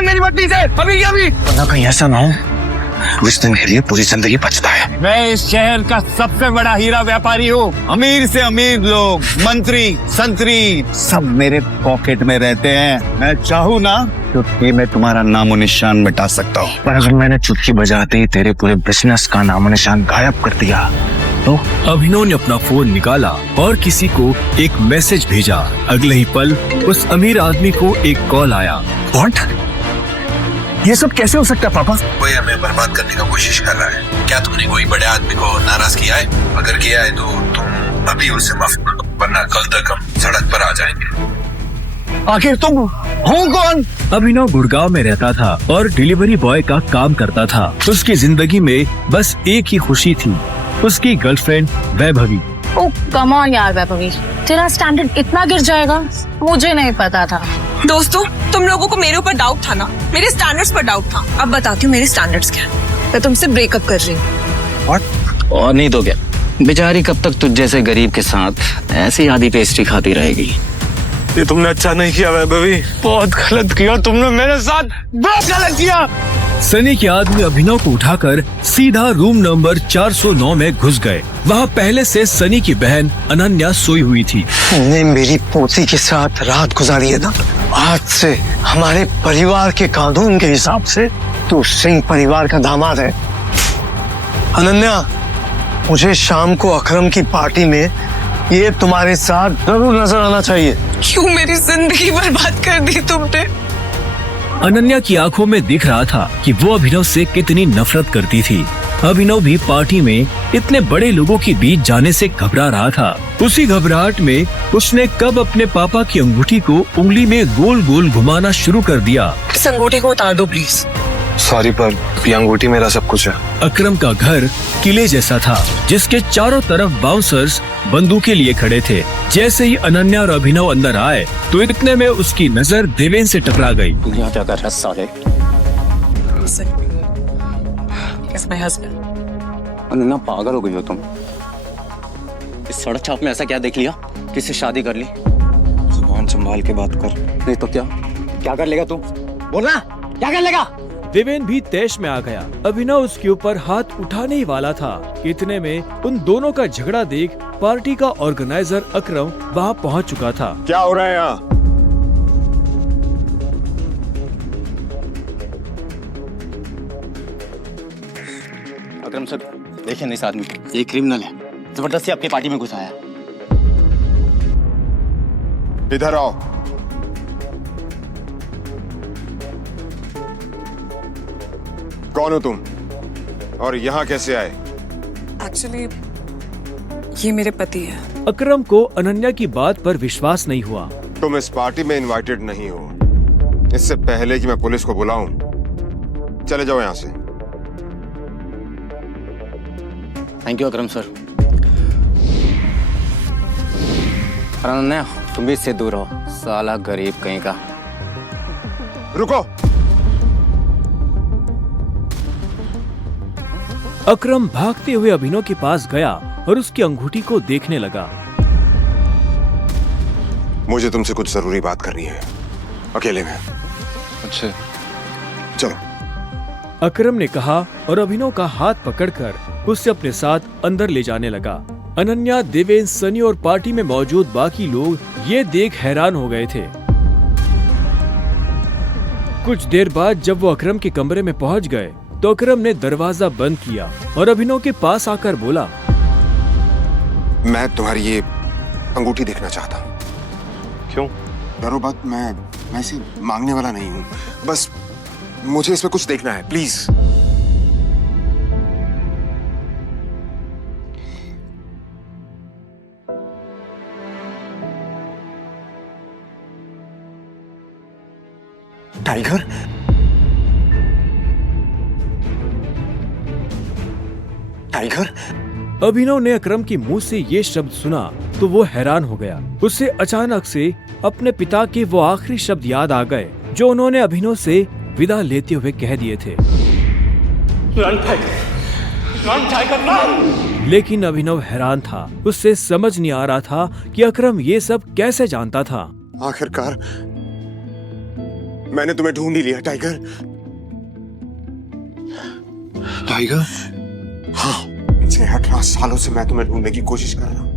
मांग मेरी पत्नी से, अभी की अभी। वरना कहीं ऐसा ना हो उस दिन के लिए पूरी जिंदगी बचता है। मैं इस शहर का सबसे बड़ा हीरा व्यापारी हूँ। अमीर से अमीर लोग, मंत्री, संतरी सब मेरे पॉकेट में रहते हैं। मैं चाहूँ ना चुटकी में तुम्हारा नामो निशान मिटा सकता हूँ। पर अगर मैंने चुटकी बजाते ही तेरे पूरे बिजनेस का नामो निशान गायब कर दिया तो? अभिनव ने अपना फोन निकाला और किसी को एक मैसेज भेजा। अगले ही पल उस अमीर आदमी को एक कॉल आया। व्हाट? ये सब कैसे हो सकता है पापा? कोई हमें बर्बाद करने का कोशिश कर रहा है। क्या तुमने कोई बड़े आदमी को नाराज किया है? अगर किया है तो तुम अभी उससे माफी मांगो, वरना कल तक हम सड़क पर आ जाएंगे। आखिर तुम हो कौन? अभिनव गुड़गांव में रहता था और डिलीवरी बॉय का काम करता था। उसकी जिंदगी में बस एक ही खुशी थी, उसकी girlfriend Vaibhavi. Oh come on यार वैभवी, तेरा स्टैंडर्ड इतना गिर जाएगा मुझे नहीं पता था। दोस्तों, तुम लोगों को मेरे ऊपर डाउट था ना, मेरे स्टैंडर्ड्स पर डाउट था। अब बताती हूँ मेरे स्टैंडर्ड्स क्या है। मैं तुमसे ब्रेकअप कर रही हूँ। और नहीं तो क्या, बेचारी कब तक तुझ जैसे गरीब के साथ ऐसी आधी पेस्ट्री खाती रहेगी। ये तुमने अच्छा नहीं किया वैभवी, बहुत गलत किया तुमने मेरे साथ, बहुत गलत किया। सनी के आदमी अभिनव को उठाकर सीधा रूम नंबर 409 में घुस गए। वहाँ पहले से सनी की बहन अनन्या सोई हुई थी। तुमने मेरी पोती के साथ रात गुजारी है ना, आज से हमारे परिवार के कानून के हिसाब से तू सिंह परिवार का दामाद है। अनन्या, मुझे शाम को अकरम की पार्टी में ये तुम्हारे साथ जरूर नजर आना चाहिए। क्यों मेरी जिंदगी बर्बाद कर दी तुमने? अनन्या की आंखों में दिख रहा था कि वो अभिनव से कितनी नफरत करती थी। अभिनव भी पार्टी में इतने बड़े लोगों के बीच जाने से घबरा रहा था। उसी घबराहट में उसने कब अपने पापा की अंगूठी को उंगली में गोल गोल घुमाना शुरू कर दिया। इस अंगूठी को उतार दो प्लीज। सॉरी पर ये अंगूठी मेरा सब कुछ है। अकरम का घर किले जैसा था, जिसके चारों तरफ बाउंसर्स बंदूकें लिए खड़े थे। जैसे ही अनन्या और अभिनव अंदर आए तो इतने में उसकी नजर देवेन से टकरा गई। यहाँ क्या कर रहा है साले? अनन्या, पागल हो गई हो तुम? इस सड़क छाप में ऐसा क्या देख लिया किससे शादी कर ली? जुबान संभाल के बात कर, नहीं तो क्या कर लेगा तू? बोलना, क्या कर लेगा? देवेन भी तैश में आ गया। अभिनव उसके ऊपर हाथ उठाने ही वाला था। इतने में उन दोनों का झगड़ा देख पार्टी का ऑर्गेनाइजर अकरम वहाँ पहुँच चुका था। क्या हो रहा है यहाँ? अकरम सर, देखिए ना इस आदमी को, ये क्रिमिनल है, जबरदस्ती आपकी पार्टी में घुसाया। इधर आओ। कौन हो तुम और यहाँ कैसे आए? एक्चुअली ये मेरे पति है। अकरम को अनन्या की बात पर विश्वास नहीं हुआ। तुम इस पार्टी में इनवाइटेड नहीं हो। इससे पहले कि मैं पुलिस को बुलाऊं, चले जाओ यहाँ से। Thank you Akram sir. Ananya, तुम भी इससे दूर रहो, साला गरीब कहीं का। रुको। अकरम भागते हुए अभिनव के पास गया और उसकी अंगूठी को देखने लगा। मुझे तुमसे कुछ जरूरी बात करनी है, अकेले में। अच्छा चलो। अकरम ने कहा और अभिनव का हाथ पकड़कर उससे अपने साथ अंदर ले जाने लगा। अनन्या, देवेन, सनी और पार्टी में मौजूद बाकी लोग ये देख हैरान हो गए थे। कुछ देर बाद जब वो अकरम के कमरे में पहुंच गए तो अकरम ने दरवाजा बंद किया और अभिनव के पास आकर बोला, मैं तुम्हारी ये अंगूठी देखना चाहता हूँ। क्यों? डरो मत, मैं इसे मांगने वाला नहीं हूँ, बस मुझे इसमें कुछ देखना है, प्लीज। टाइगर? टाइगर? अभिनव ने अकरम के मुंह से ये शब्द सुना तो वो हैरान हो गया। उसे अचानक से अपने पिता के वो आखिरी शब्द याद आ गए जो उन्होंने अभिनव से विदा लेते हुए कह दिए थे। लेकिन अभिनव हैरान था, उससे समझ नहीं आ रहा था कि अकरम ये सब कैसे जानता था। आखिरकार मैंने तुम्हें ढूंढ ही लिया टाइगर। टाइगर? हाँ, पिछले 18 सालों से मैं तुम्हें ढूंढने की कोशिश कर रहा हूं।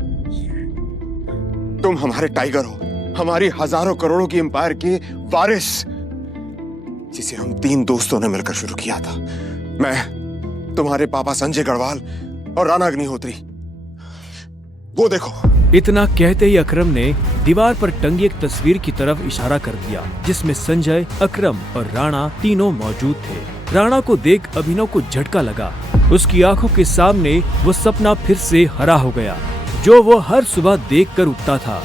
तुम हमारे टाइगर हो, हमारी हजारों करोड़ों की एम्पायर के वारिस, जिसे हम 3 दोस्तों ने मिलकर शुरू किया था। मैं, तुम्हारे पापा संजय गढ़वाल और राणा अग्निहोत्री। वो देखो। इतना कहते ही अकरम ने दीवार पर टंगी एक तस्वीर की तरफ इशारा कर दिया, जिसमें संजय, अकरम और राणा तीनों मौजूद थे। राणा को देख अभिनव को झटका लगा। उसकी आंखों के सामने वो सपना फिर से हरा हो गया, जो वो हर सुबह देखकर उठता था।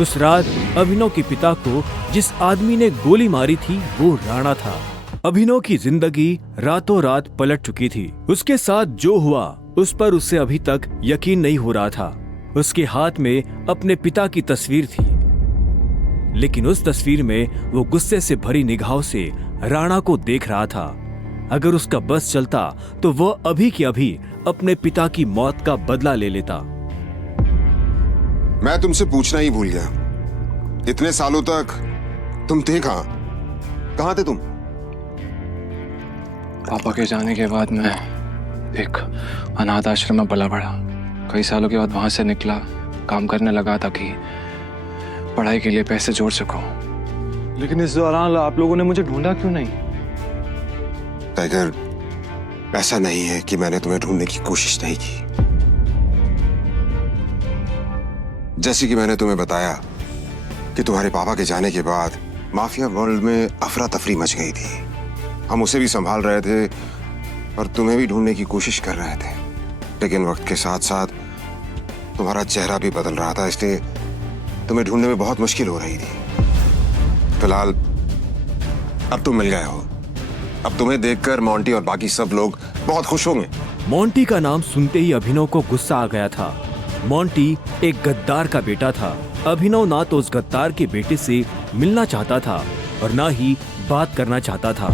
उस रात अभिनव के पिता को जिस आदमी ने गोली मारी थी वो राणा था। अभिनव की जिंदगी रातों रात पलट चुकी थी। उसके साथ जो हुआ उस पर उसे अभी तक यकीन नहीं हो रहा था। उसके हाथ में अपने पिता की तस्वीर थी, लेकिन उस तस्वीर में वो गुस्से से भरी निगाहों से राणा को देख रहा था। अगर उसका बस चलता तो वो अभी की अभी अपने पिता की मौत का बदला ले लेता। मैं तुमसे पूछना ही भूल गया, इतने सालों तक तुम थे कहां? कहां थे तुम? पापा के जाने के बाद मैं एक अनाथ आश्रम में पला बढ़ा। कई सालों के बाद वहां से निकला, काम करने लगा ताकि पढ़ाई के लिए पैसे जोड़ सकूं। लेकिन इस दौरान आप लोगों ने मुझे ढूंढा क्यों नहीं? टाइगर, ऐसा नहीं है कि मैंने तुम्हें ढूंढने की कोशिश नहीं की। जैसे कि मैंने तुम्हें बताया कि तुम्हारे पापा के जाने के बाद माफिया वर्ल्ड में अफरा तफरी मच गई थी। हम उसे भी संभाल रहे थे और तुम्हें भी ढूंढने की कोशिश कर रहे थे, लेकिन वक्त के साथ साथ तुम्हारा चेहरा भी बदल रहा था, इसलिए तुम्हें ढूंढने में बहुत मुश्किल हो रही थी। फिलहाल अब तुम मिल गए हो। अब तुम्हें देखकर मोंटी और बाकी सब लोग बहुत खुश होंगे। मोंटी का नाम सुनते ही अभिनव को गुस्सा आ गया था। मोंटी एक गद्दार का बेटा था। अभिनव ना तो उस गद्दार के बेटे से मिलना चाहता था और ना ही बात करना चाहता था।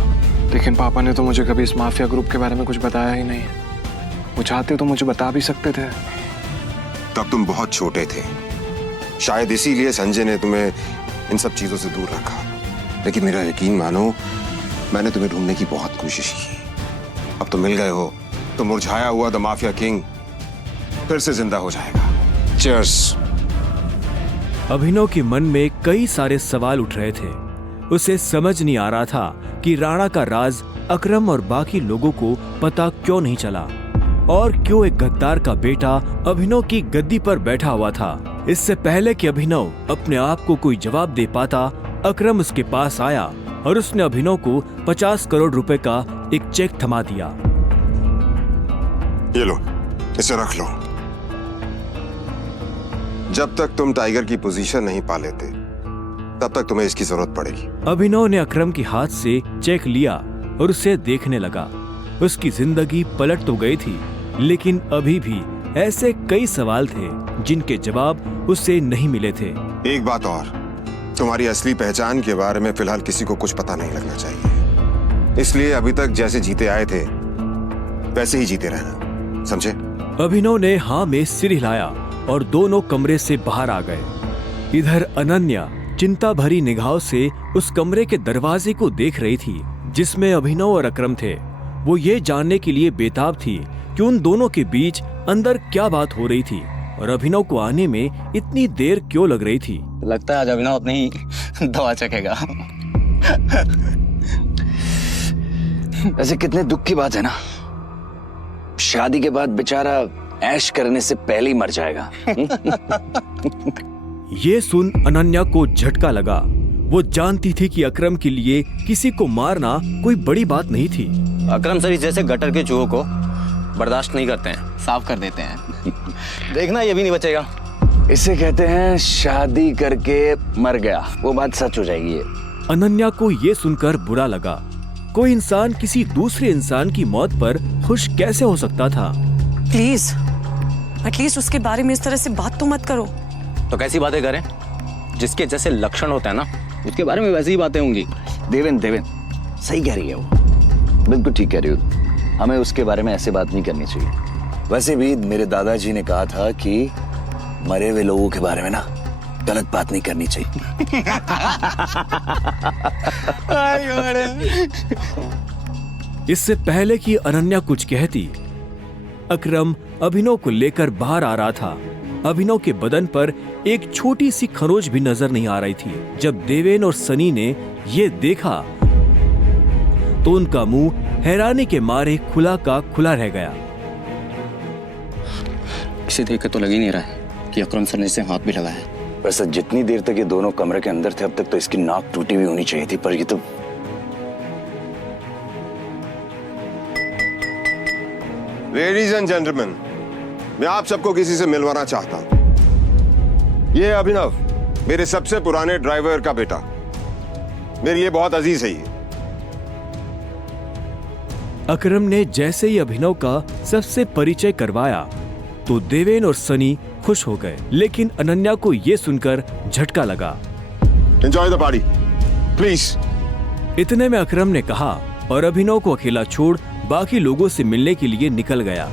लेकिन पापा ने तो मुझे कभी इस माफिया ग्रुप के बारे में कुछ बताया ही नहीं। वो चाहते तो मुझे बता भी सकते थे। तब तुम बहुत छोटे थे, शायद इसीलिए संजय ने तुम्हें इन सब चीजों से दूर रखा। लेकिन मेरा यकीन मानो, मैंने तुम्हें ढूंढने की बहुत कोशिश की। अब तुम मिल गए हो तो मुरझाया हुआ द माफिया किंग फिर से जिंदा हो जाएगा। चीयर्स। अभिनव के मन में कई सारे सवाल उठ रहे थे। उसे समझ नहीं आ रहा था कि राणा का राज अकरम और बाकी लोगों को पता क्यों नहीं चला, और क्यों एक गद्दार का बेटा अभिनव की गद्दी पर बैठा हुआ था। इससे पहले कि अभिनव अपने आप को कोई जवाब दे पाता, अकरम उसके पास आया और उसने अभिनव को 50 करोड़ रुपए का एक चेक थमा दिया। ये लो, इसे रख लो। जब तक तुम टाइगर की पोजीशन नहीं पा लेते, तब तक तुम्हें इसकी जरूरत पड़ेगी। अभिनव ने अकरम के हाथ से चेक लिया और उसे देखने लगा। उसकी जिंदगी पलट तो गई थी, लेकिन अभी भी ऐसे कई सवाल थे जिनके जवाब उसे नहीं मिले थे। एक बात और, तुम्हारी असली पहचान के बारे में फिलहाल किसी को कुछ पता नहीं लगना चाहिए। इसलिए अभी तक जैसे जीते आए थे वैसे ही जीते रहना, समझे? अभिनव ने हाँ में सिर हिलाया और दोनों कमरे से बाहर आ गए। इधर अनन्या चिंता भरी निगाहों से उस कमरे के दरवाजे को देख रही थी जिसमें अभिनव और अकरम थे। वो ये जानने के लिए बेताब थी कि उन दोनों के बीच अंदर क्या बात हो रही थी और अभिनव को आने में इतनी देर क्यों लग रही थी। लगता है आज अभिनव अपनी दवा चखेगा। ऐसे कितने दुख की बात है ना, शादी के बाद बेचारा ऐश करने से पहले ही मर जाएगा। ये सुन अनन्या को झटका लगा। वो जानती थी कि अकरम के लिए किसी को मारना कोई बड़ी बात नहीं थी। अकरम सर जैसे गटर के चूहों को बर्दाश्त नहीं करते हैं, साफ कर देते हैं। देखना ये भी नहीं बचेगा। इसे कहते हैं शादी करके मर गया, वो बात सच हो जाएगी ये। अनन्या को ये सुनकर बुरा लगा। कोई इंसान किसी दूसरे इंसान की मौत पर खुश कैसे हो सकता था? प्लीज एटलीस्ट उसके बारे में इस तरह से बात तो मत करो। तो कैसी बातें करें? जिसके जैसे लक्षण होते हैं ना, उसके बारे में वैसी ही बातें होंगी। देवेन सही कह रही है वो, बिल्कुल ठीक कह रही हो। हमें उसके बारे में ऐसे बात नहीं करनी चाहिए। वैसे भी मेरे दादाजी ने कहा था कि मरे हुए लोगों के बारे में ना गलत बात नहीं करनी चाहिए। इससे पहले कि अनन्या कुछ कहती, अकरम अभिनव को लेकर बाहर आ रहा था। अभिनव के बदन पर एक छोटी सी खरोच भी नजर नहीं आ रही थी। जब देवेन और सनी ने ये देखा तो उनका मुंह हैरानी के मारे खुला का खुला रह गया। इसे देख के तो लग ही नहीं रहा है कि अकरम सर ने इसे हाथ भी लगाया है। वैसे जितनी देर तक ये दोनों कमरे के अंदर थे अब तक तो इसकी नाक टूटी हुई होनी चाहिए थी, पर ये तो लेडीज एंड जेंटलमैन, मैं आप सबको किसी से मिलवाना चाहता हूं। ये अभिनव, मेरे सबसे पुराने ड्राइवर का बेटा, मेरे लिए बहुत अजीज है ये। अकरम ने जैसे ही अभिनव का सबसे परिचय करवाया तो देवेन और सनी खुश हो गए, लेकिन अनन्या को ये सुनकर झटका लगा। Enjoy the party please. इतने में अकरम ने कहा और अभिनव को अकेला छोड़ बाकी लोगों से मिलने के लिए निकल गया।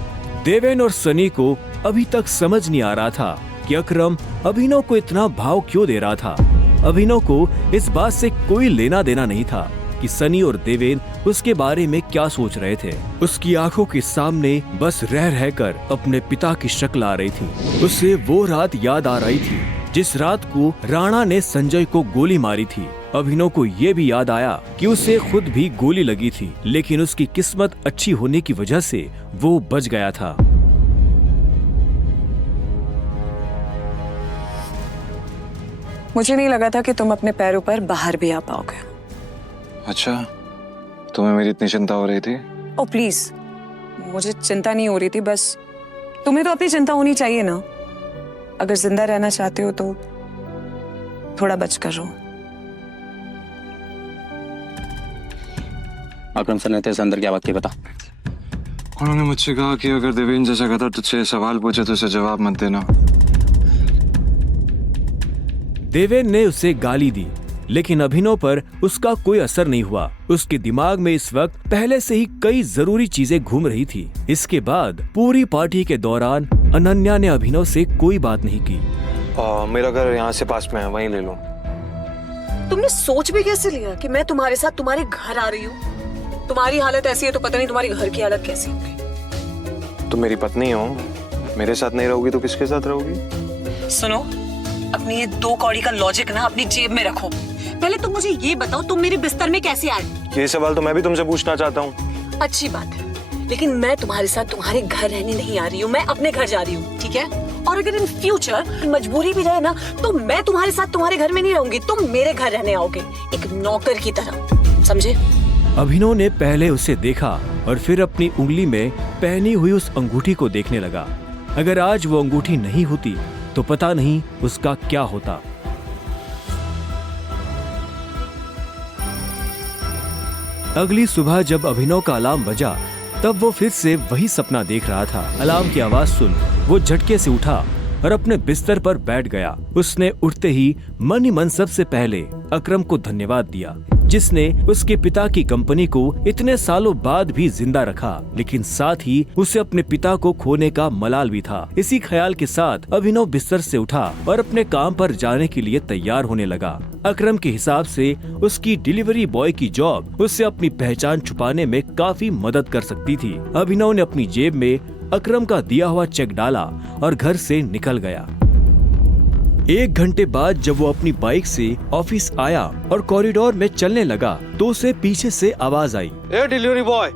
देवेन और सनी को अभी तक समझ नहीं आ रहा था कि अकरम अभिनव को इतना भाव क्यों दे रहा था। अभिनव को इस बात से कोई लेना देना नहीं था कि सनी और देवेन उसके बारे में क्या सोच रहे थे। उसकी आंखों के सामने बस रह रहकर अपने पिता की शक्ल आ रही थी। उसे वो रात याद आ रही थी जिस रात को राणा ने संजय को गोली मारी थी। अभिनव को ये भी याद आया कि उसे खुद भी गोली लगी थी, लेकिन उसकी किस्मत अच्छी होने की वजह से वो बच गया था। मुझे नहीं लगा था कि तुम अपने पैरों पर बाहर भी आ पाओगे। अच्छा, तुम्हें मेरी इतनी चिंता हो रही थी? ओ प्लीज, मुझे चिंता नहीं हो रही थी, बस तुम्हें तो अपनी चिंता होनी चाहिए ना। अगर जिंदा रहना चाहते हो तो थोड़ा बच कर रहो। अकरम सर ने तेरे से अंदर क्या बात की बता। उन्होंने मुझसे कहा कि अगर देवेन जैसा कहता तुझसे सवाल पूछे तो उसे जवाब मत देना। देवेन ने उसे गाली दी, लेकिन अभिनव पर उसका कोई असर नहीं हुआ। उसके दिमाग में इस वक्त पहले से ही कई जरूरी चीजें घूम रही थी। इसके बाद पूरी पार्टी के दौरान अनन्या ने अभिनव से कोई बात नहीं की। मेरा घर यहाँ से पास में है, वहीं ले लो। तुमने सोच भी कैसे लिया कि मैं तुम्हारे साथ तुम्हारे घर आ रही हूँ? तुम्हारी हालत ऐसी है तो पता नहीं तुम्हारी घर की हालत कैसी होगी। तुम मेरी पत्नी हो, मेरे साथ नहीं रहोगी तो किसके साथ रहोगी? सुनो, अपनी ये 2 कौड़ी का लॉजिक ना अपनी जेब में रखो। पहले तुम मुझे ये बताओ, तुम मेरे बिस्तर में कैसे आए? ये सवाल तो मैं भी तुमसे पूछना चाहता हूँ। अच्छी बात है, लेकिन मैं तुम्हारे साथ तुम्हारे घर रहने नहीं आ रही हूँ, मैं अपने घर जा रही हूँ, ठीक है? और अगर इन फ्यूचर मजबूरी भी रहे ना तो मैं तुम्हारे साथ तुम्हारे घर में नहीं रहूंगी, तुम मेरे घर रहने आओगे एक नौकर की तरह, समझे? अभिनव ने पहले उसे देखा और फिर अपनी उंगली में पहनी हुई उस अंगूठी को देखने लगा। अगर आज वो अंगूठी नहीं होती तो पता नहीं उसका क्या होता। अगली सुबह जब अभिनव का अलार्म बजा तब वो फिर से वही सपना देख रहा था। अलार्म की आवाज सुन वो झटके से उठा और अपने बिस्तर पर बैठ गया। उसने उठते ही मन ही मन सबसे पहले अकरम को धन्यवाद दिया, जिसने उसके पिता की कंपनी को इतने सालों बाद भी जिंदा रखा, लेकिन साथ ही उसे अपने पिता को खोने का मलाल भी था। इसी ख्याल के साथ अभिनव बिस्तर से उठा और अपने काम पर जाने के लिए तैयार होने लगा। अकरम के हिसाब से उसकी डिलीवरी बॉय की जॉब उससे अपनी पहचान छुपाने में काफी मदद कर सकती थी। अभिनव ने अपनी जेब में अकरम का दिया हुआ चेक डाला और घर से निकल गया। 1 घंटे बाद जब वो अपनी बाइक से ऑफिस आया और कॉरिडोर में चलने लगा तो उसे पीछे से आवाज आई, ए डिलीवरी बॉय।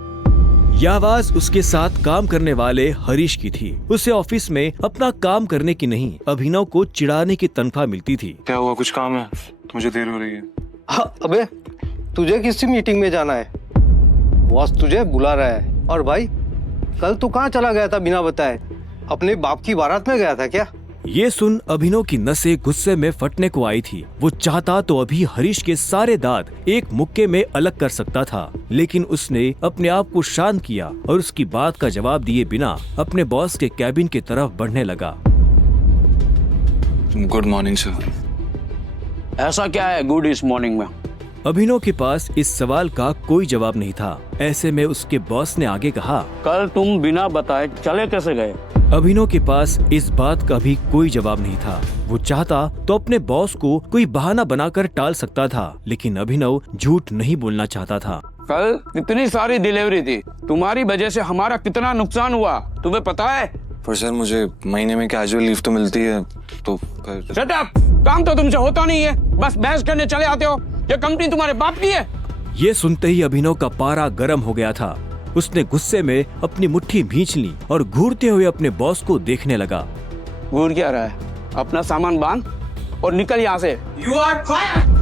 यह आवाज उसके साथ काम करने वाले हरीश की थी। उसे ऑफिस में अपना काम करने की नहीं, अभिनव को चिढ़ाने की तनख्वाह मिलती थी। क्या हुआ, कुछ काम है? मुझे देर हो रही है। हाँ, अबे तुझे किसी मीटिंग में जाना है, बॉस तुझे बुला रहा है। और भाई कल तू कहाँ चला गया था बिना बताए? अपने बाप की बारात में गया था क्या? ये सुन अभिनव की नसें गुस्से में फटने को आई थी। वो चाहता तो अभी हरीश के सारे दांत एक मुक्के में अलग कर सकता था, लेकिन उसने अपने आप को शांत किया और उसकी बात का जवाब दिए बिना अपने बॉस के कैबिन की तरफ बढ़ने लगा। Good morning sir. ऐसा क्या है गुड इस मॉर्निंग में? अभिनव के पास इस सवाल का कोई जवाब नहीं था। ऐसे में उसके बॉस ने आगे कहा, कल तुम बिना बताए चले कैसे गए? अभिनव के पास इस बात का भी कोई जवाब नहीं था। वो चाहता तो अपने बॉस को कोई बहाना बनाकर टाल सकता था, लेकिन अभिनव झूठ नहीं बोलना चाहता था। कल कितनी सारी डिलीवरी थी, तुम्हारी वजह से हमारा कितना नुकसान हुआ तुम्हें पता है? पर सर मुझे महीने में कैजुअल लीव तो मिलती है, तो शट अप! काम तो तुमसे होता नहीं है, बस बहस करने चले आते हो। ये कंपनी तुम्हारे बाप की है। ये सुनते ही अभिनव का पारा गर्म हो गया था। उसने गुस्से में अपनी मुट्ठी भींच ली और घूरते हुए अपने बॉस को देखने लगा। घूर क्या रहा है? अपना सामान बांध और निकल यहाँ से। You are fire!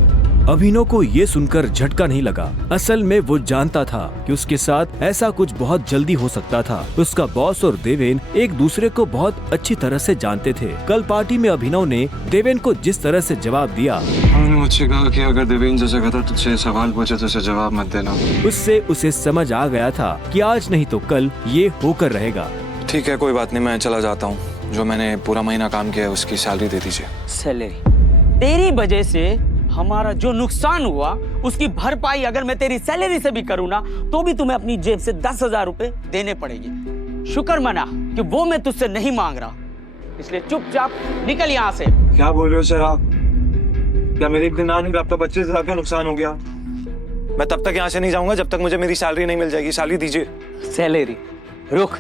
अभिनव को ये सुनकर झटका नहीं लगा। असल में वो जानता था कि उसके साथ ऐसा कुछ बहुत जल्दी हो सकता था। उसका बॉस और देवेन एक दूसरे को बहुत अच्छी तरह से जानते थे। कल पार्टी में अभिनव ने देवेन को जिस तरह से जवाब दिया, उन्होंने मुझसे कहा कि अगर देवेन जैसा कहता तुझसे सवाल पूछे तो उसे जवाब मत देना। उससे उसे समझ आ गया था कि आज नहीं तो कल ये होकर रहेगा। ठीक है, कोई बात नहीं, मैं चला जाता हूँ। जो मैंने पूरा महीना काम किया है उसकी सैलरी दे दीजिए। सैलरी? तेरी वजह से हमारा जो नुकसान हुआ उसकी भरपाई अगर मैं तेरी सैलरी से भी करूँ ना, तो भी तुम्हें अपनी जेब से 10,000 रुपए देने पड़ेगी। शुक्र मना कि वो मैं तुझसे नहीं मांग रहा, इसलिए चुपचाप निकल यहाँ से। क्या बोल रहे हो सर आप? क्या मेरे एक दिन आने का 25,000 का नुकसान हो गया? मैं तब तक यहाँ से नहीं जाऊंगा जब तक मुझे मेरी सैलरी नहीं मिल जाएगी। सैलरी दीजिए। सैलरी? रुक,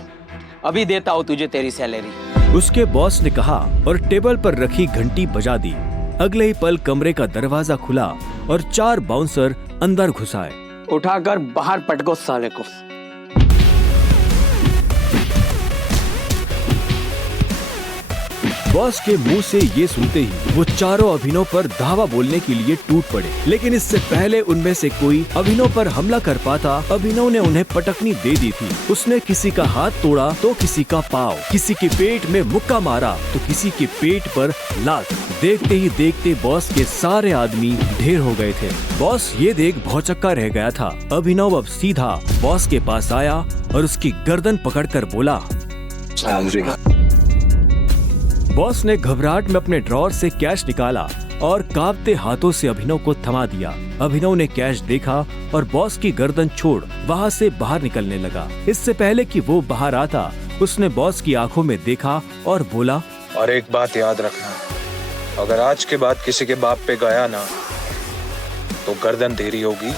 अभी देता हूँ तुझे तेरी सैलरी। उसके बॉस ने कहा और टेबल पर रखी घंटी बजा दी। अगले ही पल कमरे का दरवाजा खुला और 4 बाउंसर अंदर घुस आए। उठाकर बाहर पटको साले को। बॉस के मुंह से ये सुनते ही वो चारों अभिनव पर धावा बोलने के लिए टूट पड़े, लेकिन इससे पहले उनमें से कोई अभिनव पर हमला कर पाता, अभिनव ने उन्हें पटकनी दे दी थी। उसने किसी का हाथ तोड़ा तो किसी का पाँव, किसी के पेट में मुक्का मारा तो किसी के पेट पर लात। देखते ही देखते बॉस के सारे आदमी ढेर हो गए थे। बॉस ये देख भौचक्का रह गया था। अभिनव अब सीधा बॉस के पास आया और उसकी गर्दन पकड़कर बोला, बॉस ने घबराहट में अपने ड्रॉर से कैश निकाला और कांपते हाथों से अभिनव को थमा दिया। अभिनव ने कैश देखा और बॉस की गर्दन छोड़ वहाँ से बाहर निकलने लगा। इससे पहले कि वो बाहर आता, उसने बॉस की आंखों में देखा और बोला, और एक बात याद रखना, अगर आज के बाद किसी के बाप पे गया ना तो गर्दन तेरी होगी,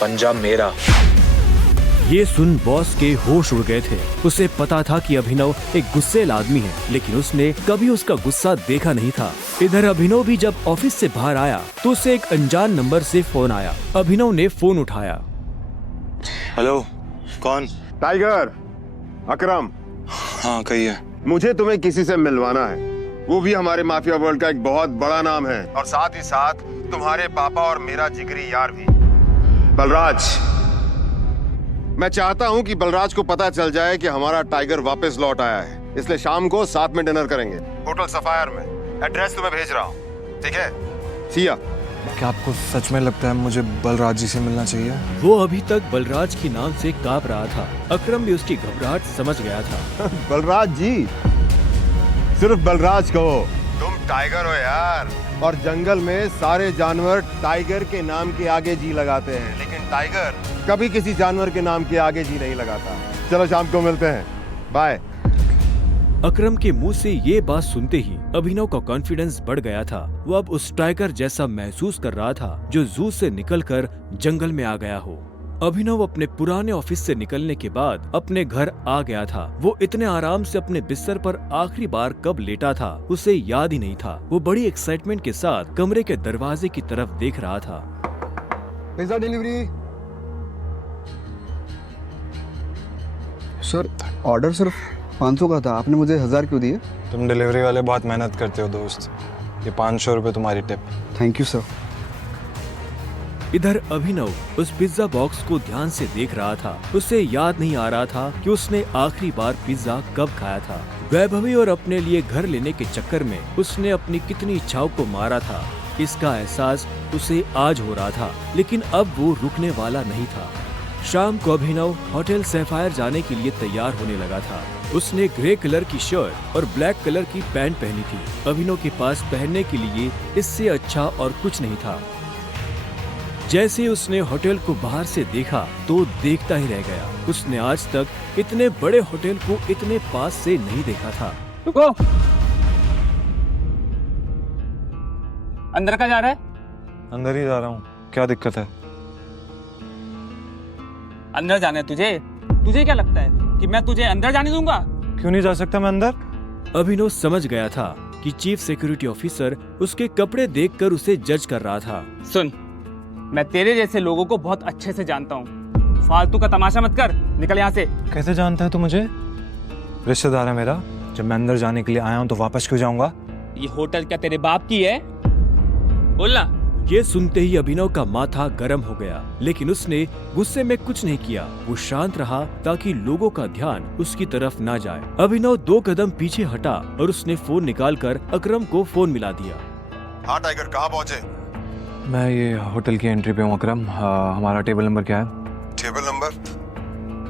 पंजा मेरा। ये सुन बॉस के होश उड़ गए थे। उसे पता था कि अभिनव एक गुस्सैल आदमी है, लेकिन उसने कभी उसका गुस्सा देखा नहीं था। इधर अभिनव भी जब ऑफिस से बाहर आया तो उसे एक अनजान नंबर से फोन आया। अभिनव ने फोन उठाया। हेलो, कौन? टाइगर, अकरम। हाँ कहिए। मुझे तुम्हें किसी से मिलवाना है, वो भी हमारे माफिया वर्ल्ड का एक बहुत बड़ा नाम है, और साथ ही साथ तुम्हारे पापा और मेरा जिगरी यार भी, बलराज। मैं चाहता हूं कि बलराज को पता चल जाए कि हमारा टाइगर वापस लौट आया है, इसलिए शाम को साथ में डिनर करेंगे होटल सफायर में। एड्रेस तुम्हें भेज रहा हूं, ठीक है? सिया। क्या आपको सच में लगता है मुझे बलराज जी से मिलना चाहिए? वो अभी तक बलराज के नाम से कांप रहा था। अकरम भी उसकी घबराहट समझ गया था। बलराज जी, सिर्फ बलराज कहो। तुम टाइगर हो यार, और जंगल में सारे जानवर टाइगर के नाम के आगे जी लगाते हैं, लेकिन टाइगर कभी किसी जानवर के नाम के आगे जी नहीं लगाता। चलो शाम को मिलते हैं, बाय। अकरम के मुंह से ये बात सुनते ही अभिनव का कॉन्फिडेंस बढ़ गया था। वो अब उस टाइगर जैसा महसूस कर रहा था जो जू से निकलकर जंगल में आ गया हो। अभिनव अपने पुराने ऑफिस से निकलने के बाद अपने घर आ गया था। वो इतने आराम से अपने बिस्तर पर आखिरी बार कब लेटा था उसे याद ही नहीं था। वो बड़ी एक्साइटमेंट के साथ कमरे के दरवाजे की तरफ देख रहा था। Pizza delivery. सर, ऑर्डर सिर्फ 500 का था, आपने मुझे 1000 क्यों दिए? तुम डिलीवरी वाले बहुत मेहनत करते हो दोस्त, ये 500 रुपए तुम्हारी टिप। Thank you sir. इधर अभिनव उस पिज्जा बॉक्स को ध्यान से देख रहा था। उसे याद नहीं आ रहा था कि उसने आखिरी बार पिज्जा कब खाया था। वैभवी और अपने लिए घर लेने के चक्कर में उसने अपनी कितनी इच्छाओं को मारा था, इसका एहसास उसे आज हो रहा था, लेकिन अब वो रुकने वाला नहीं था। शाम को अभिनव होटल सैफायर जाने के लिए तैयार होने लगा था। उसने ग्रे कलर की शर्ट और ब्लैक कलर की पैंट पहनी थी। अभिनव के पास पहनने के लिए इससे अच्छा और कुछ नहीं था। जैसे ही उसने होटल को बाहर से देखा तो देखता ही रह गया। उसने आज तक इतने बड़े होटल को इतने पास से नहीं देखा था। रुको, अंदर का जा रहा है? अंदर ही जा रहा हूँ, क्या दिक्कत है? अंदर जाना है तुझे? तुझे क्या लगता है कि मैं तुझे अंदर जाने दूंगा? क्यों नहीं जा सकता मैं अंदर? अभिनव समझ गया था कि चीफ सिक्योरिटी ऑफिसर उसके कपड़े देखकर उसे जज कर रहा था। सुन, मैं तेरे जैसे लोगों को बहुत अच्छे से जानता हूँ, फालतू का तमाशा मत कर, निकल यहाँ से। कैसे जानता है तू मुझे? रिश्तेदार है मेरा, जब मैं अंदर जाने के लिए आया हूँ तो वापस क्यों जाऊंगा? ये होटल क्या तेरे बाप की है? बोलना। ये सुनते ही अभिनव का माथा गर्म हो गया, लेकिन उसने गुस्से में कुछ नहीं किया। वो शांत रहा ताकि लोगों का ध्यान उसकी तरफ ना जाए। अभिनव 2 कदम पीछे हटा और उसने फोन निकालकर अकरम को फोन मिला दिया। हाँ टाइगर, कहाँ पहुंचे? मैं ये होटल की एंट्री पे हूँ अकरम। हमारा टेबल नंबर क्या है? Table number?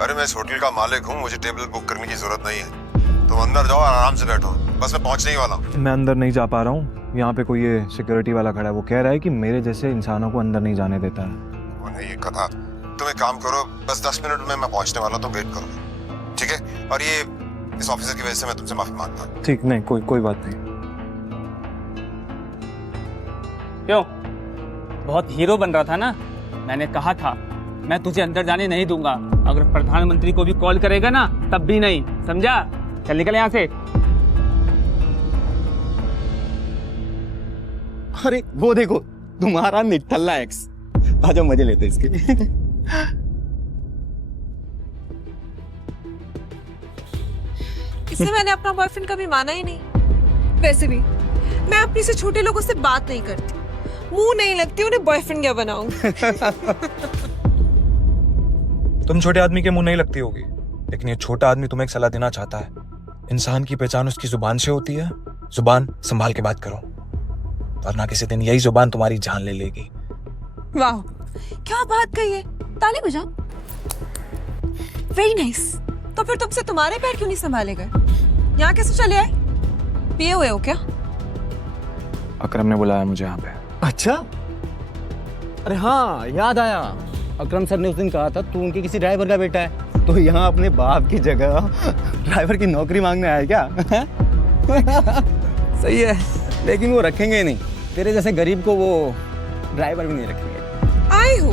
अरे मैं इस होटल का मालिक हूँ, मुझे टेबल बुक करने की जरूरत नहीं है। तुम अंदर जाओ, आराम से बैठो, बस मैं पहुंचने ही वाला हूँ। मैं अंदर नहीं जा पा रहा हूँ। यहाँ पे कोई ये सिक्योरिटी वाला खड़ा है, वो कह रहा है कि मेरे जैसे इंसानों को अंदर नहीं जाने देता है। वो नहीं, ये कथा। तुम एक काम करो, बस 10 मिनट में मैं पहुंचने वाला, तो वेट करो, ठीक है? और ये इस ऑफिसर की वजह से मैं तुमसे माफी मांगता हूँ। ठीक, नहीं कोई बात नहीं। क्यों, बहुत हीरो बन रहा था ना? मैंने कहा था मैं तुझे अंदर जाने नहीं दूंगा। अगर प्रधानमंत्री को भी कॉल करेगा ना तब भी नहीं, समझा? चल निकल यहाँ से। अरे वो देखो, तुम्हारा निठल्ला एक्स। आजा मजे लेते इसके। इससे मैंने अपना बॉयफ्रेंड कभी माना ही नहीं। वैसे भी मैं अपने से छोटे लोगों से बात नहीं करती, मुंह नहीं लगती, उन्हें बॉयफ्रेंड क्या बनाऊं? तुम छोटे आदमी के मुंह नहीं लगती होगी, लेकिन ये छोटा आदमी तुम्हें एक सलाह देना चाहता है। इंसान की पहचान उसकी जुबान से होती है। जुबान संभाल के बात करो, वरना किसी दिन यही जुबान तुम्हारी जान ले लेगी। वाह, क्या बात कही है। ताली बजाओ। Very nice. तो फिर तुमसे तुम्हारे पैर क्यों नहीं संभाले गए? यहाँ कैसे चले आए? पिए हुए हो क्या? अकरम ने बुलाया मुझे यहाँ पे। अच्छा, अरे हाँ याद आया, अकरम सर ने उस दिन कहा था तू उनके किसी ड्राइवर का बेटा है, तो यहाँ अपने बाप की जगह ड्राइवर की नौकरी मांगने आया क्या? सही है, लेकिन वो रखेंगे नहीं, तेरे जैसे गरीब को वो ड्राइवर भी नहीं रखेंगे। आए हो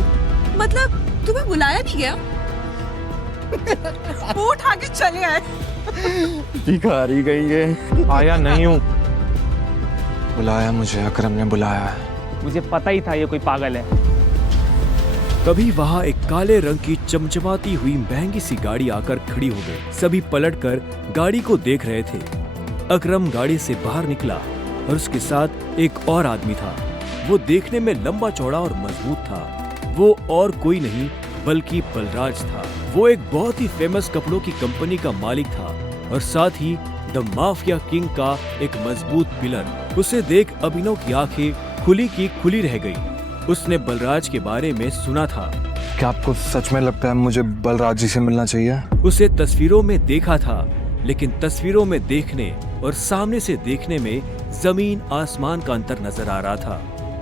मतलब तुम्हें बुलाया नहीं गया? वो उठा के चले आए। भिखारी गएंगे। आया नहीं हूँ, बुलाया मुझे, अकरम ने बुलाया है। मुझे पता ही था ये कोई पागल है। तभी वहाँ एक काले रंग की चमचमाती हुई महंगी सी गाड़ी आकर खड़ी हो गई। सभी पलटकर गाड़ी को देख रहे थे। अकरम गाड़ी से बाहर निकला और उसके साथ एक और आदमी था। वो देखने में लंबा चौड़ा और मजबूत था। वो और कोई नहीं बल्कि बलराज था। वो एक बहुत ही फेमस कपड़ों की कंपनी का मालिक था और साथ ही द माफिया किंग का एक मजबूत पिलर। उसे देख अभिनव की आंखें खुली की खुली रह गई। उसने बलराज के बारे में सुना था। क्या आपको सच में लगता है मुझे बलराज जी से मिलना चाहिए? उसे तस्वीरों में देखा था, लेकिन तस्वीरों में देखने और सामने से देखने में जमीन आसमान का अंतर नजर आ रहा था।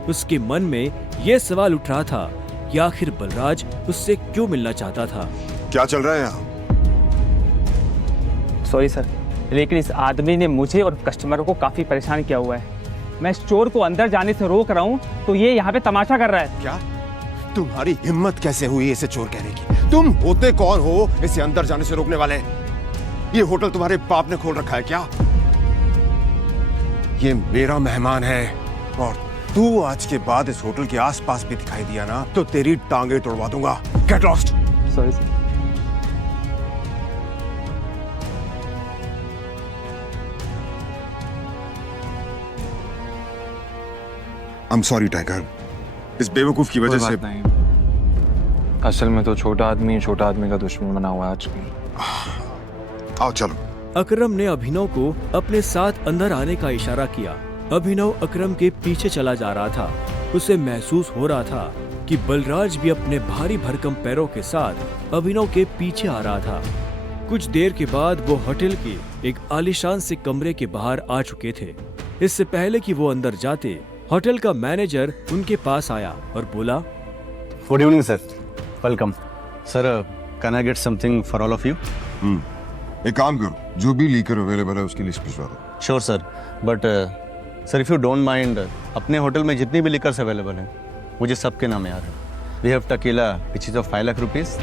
उसके मन में यह सवाल उठ रहा था कि आखिर बलराज उससे क्यों मिलना चाहता था। क्या चल रहा है यहाँ? सॉरी सर, लेकिन इस आदमी ने मुझे और कस्टमरों को काफी परेशान किया हुआ है। मैं इस चोर को अंदर जाने से रोक रहा हूँ तो ये यहाँ पे तमाशा कर रहा है। क्या तुम्हारी हिम्मत कैसे हुई इसे चोर कहने की? तुम होते कौन हो इसे अंदर जाने से रोकने वाले? ये होटल तुम्हारे बाप ने खोल रखा है क्या? ये मेरा मेहमान है और तू आज के बाद इस होटल के आसपास भी दिखाई दिया ना तो तेरी टांगे तोड़वा दूंगा। Get lost. Sorry sir. I am sorry tiger, इस बेवकूफ की वजह से। नहीं, असल में तो छोटा आदमी का दुश्मन बना हुआ है आजकल। आओ चलो। अकरम ने अभिनव को अपने साथ अंदर आने का इशारा किया। अभिनव अकरम के पीछे चला जा रहा था। उसे महसूस हो रहा था कि बलराज भी अपने भारी भरकम पैरों के साथ अभिनव के पीछे आ रहा था। कुछ देर के बाद वो होटल के एक आलीशान से कमरे के बाहर आ चुके थे। इससे पहले कि वो अंदर जाते, होटल का मैनेजर उनके पास आया और बोला, good evening sir, welcome sir. Can I get something for all of you? एक काम करो, जो भी लीकर अवेलेबल है उसकी लिस्ट भिजवा दो। Sure sir, but sir if you don't mind, अपने होटल में जितनी भी लिकर्स अवेलेबल हैं मुझे सबके नाम याद है। We have tequila which is of 5 lakh rupees,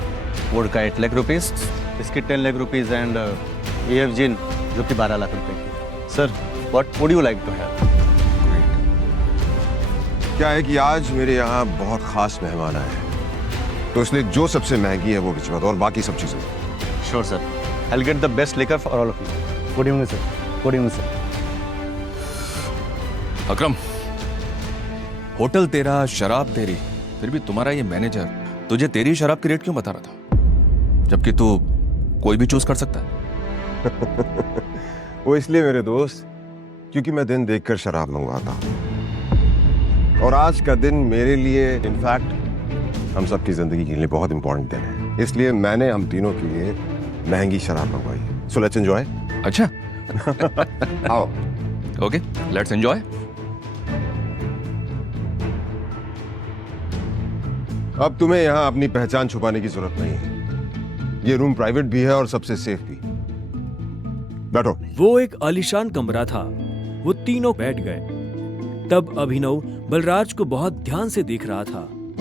vodka 8 lakh rupees, इसकी 10 lakh rupees and we have gin जो कि 12 लाख रुपए की। Sir what would you like to have? क्या है कि आज मेरे यहाँ बहुत खास मेहमान आए हैं, तो इसलिए जो सबसे महंगी है वो भिजवा दो और बाकी सब चीज़ें। Sure sir, I will get the best liquor for all of you. Good evening sir. Good evening sir. Akram, hotel तेरा, शराब तेरी, फिर भी तुम्हारा ये मैनेजर तुझे तेरी शराब की रेट क्यों बता रहा था, जबकि तू कोई भी चूज कर सकता है? वो इसलिए मेरे दोस्त क्योंकि मैं दिन देखकर शराब मंगवाता हूँ, और आज का दिन मेरे लिए, इनफैक्ट हम सबकी जिंदगी के लिए बहुत इंपॉर्टेंट दिन है, इसलिए मैंने हम तीनों के लिए महंगी शराब मंगवाई। So let's enjoy. अच्छा आओ। Okay, let's enjoy. अब तुम्हें यहाँ अपनी पहचान छुपाने की जरूरत नहीं है, ये रूम प्राइवेट भी है और सबसे सेफ भी। बैठो। वो एक आलीशान कमरा था। वो तीनों बैठ गए। तब अभिनव बलराज को बहुत ध्यान से देख रहा था।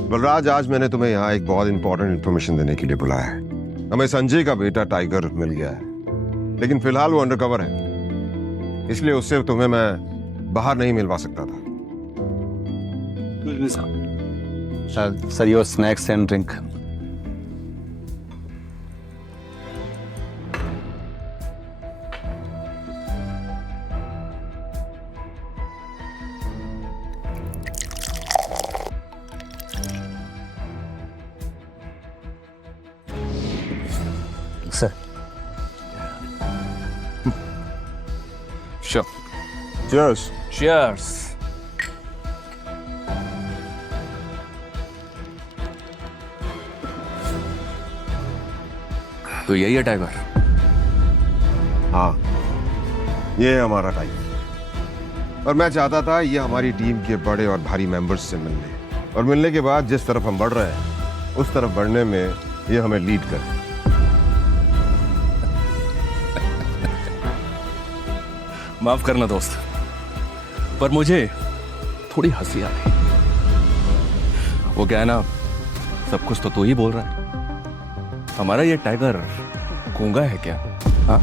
बलराज, आज मैंने तुम्हें यहाँ एक बहुत इंपॉर्टेंट इन्फॉर्मेशन देने के लिए बुलाया है। हमें संजय का बेटा टाइगर मिल गया है, लेकिन फिलहाल वो अंडरकवर है, इसलिए उससे तुम्हें मैं बाहर नहीं मिलवा सकता था। Sir your snacks and drink. Sir Sure. Cheers. Cheers. तो यही है टाइगर? हाँ, ये है हमारा टाइगर, और मैं चाहता था ये हमारी टीम के बड़े और भारी मेंबर्स से मिलने, और मिलने के बाद जिस तरफ हम बढ़ रहे हैं उस तरफ बढ़ने में ये हमें लीड करे। माफ करना दोस्त, पर मुझे थोड़ी हंसी आ रही। वो क्या है ना, सब कुछ तो तू ही बोल रहा है। हमारा ये टाइगर गूंगा है क्या? हाँ?